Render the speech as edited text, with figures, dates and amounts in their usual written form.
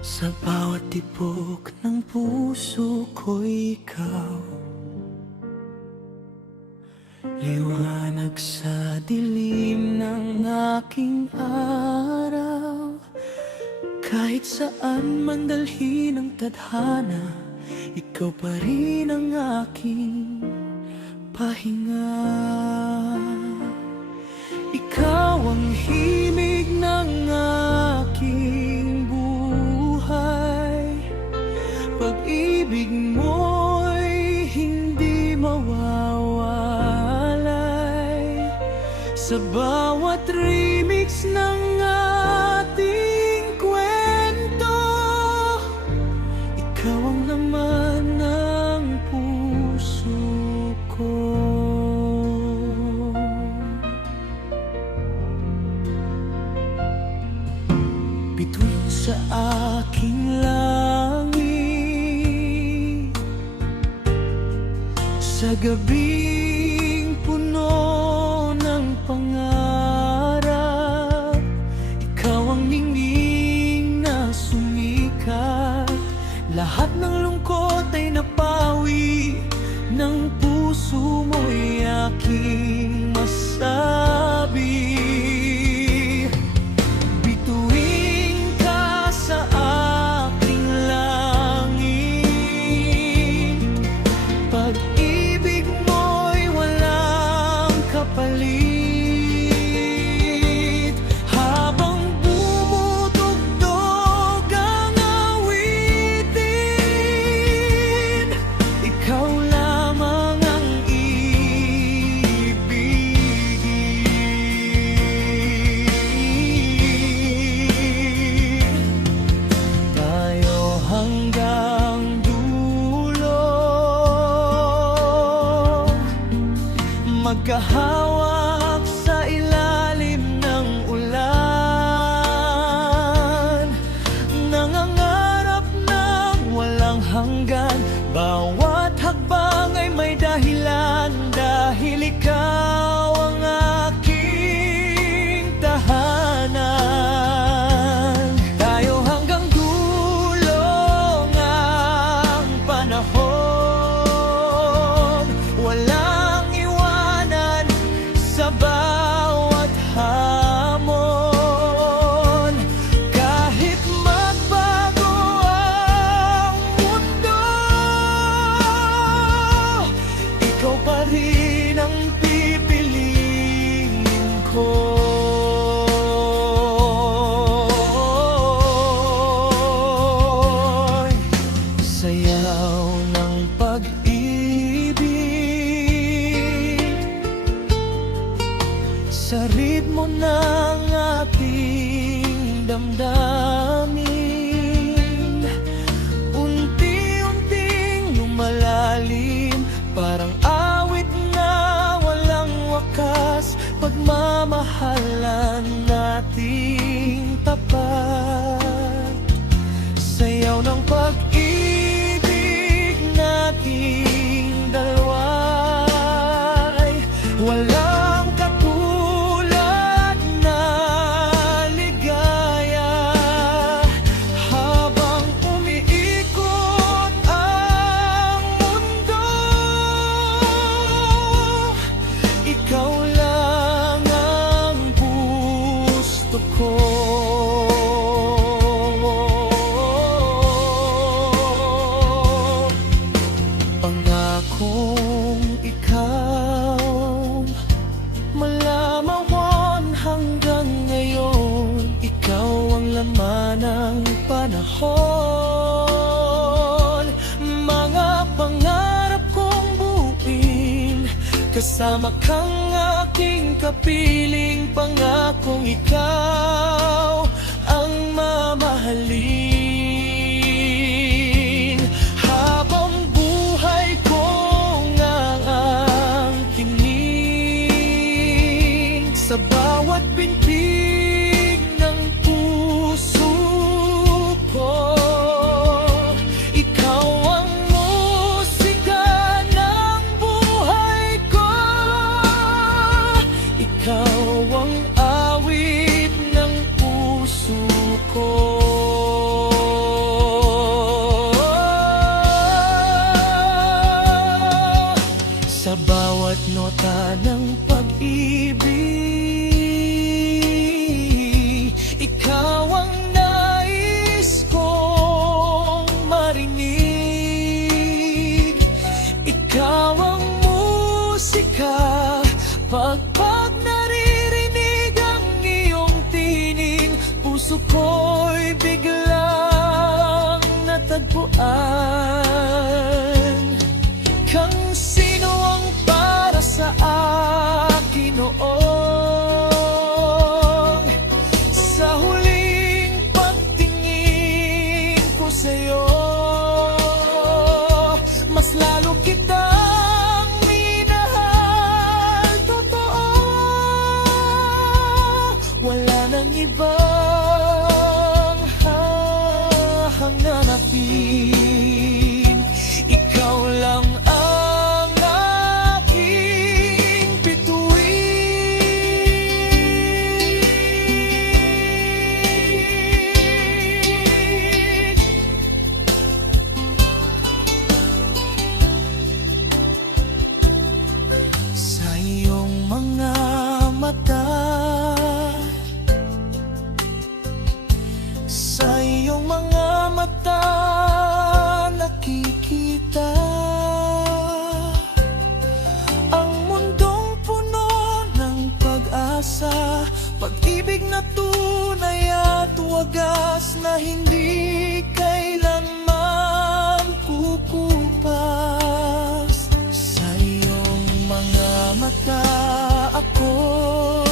Sa bawat tibok ng puso ko'y ikaw, liwanag sa dilim ng aking araw. Kahit saan man dalhin ang tadhana, ikaw pa rin ang aking pahinga. Ikaw ang himig ng aking buhay, pag-ibig mo'y hindi mawawalay. Sa bawat remix ng ating kwento, ikaw ang laman ng puso ko. Bituin sa aking langit, sa gabing puno ng pangarap, ikaw ang ningning na sumikat. Lahat ng lungkot ay napawi, ng puso mo'y aking masabi. Magkahawak sa ilalim ng ulan, nangangarap ng walang hanggan. Bawat hakbang ay may dahilan, dahil ikaw ang aking tahanan. Tayo hanggang dulo ng panahon, walang sa bawat hamon. Kahit magbago ang mundo, ikaw pa rin ang pipiliin ko. Sayaw ng sa ritmo ng ating damdamin, unti-unting lumalalim, parang awit na walang wakas. Pagmamahalan nating tapat, sayaw ng pag-ibig nating dalawa ay walang pangakong ikaw, malamawan hanggang ngayon. Ikaw ang laman ng panahon, mga pangarap kong buuin, kasama kang aking kapiling. Pangakong ikaw ang mamahalin, habang buhay ko ngang angkinin. Sa bawat pintig ng puso ko, ikaw ang musika ng buhay ko. Ikaw ang awit ng puso ko. mas lalo kitang minahal. Totoo, wala nang ibang hahanapin. Ikaw lang ang aking bituin. Sa iyong mga mata, sa iyong mga mata nakikita ang mundong puno ng pag-asa, pag-ibig na tunay at wagas na hindi kailanman kukupas. Sa iyong mga mata ako'y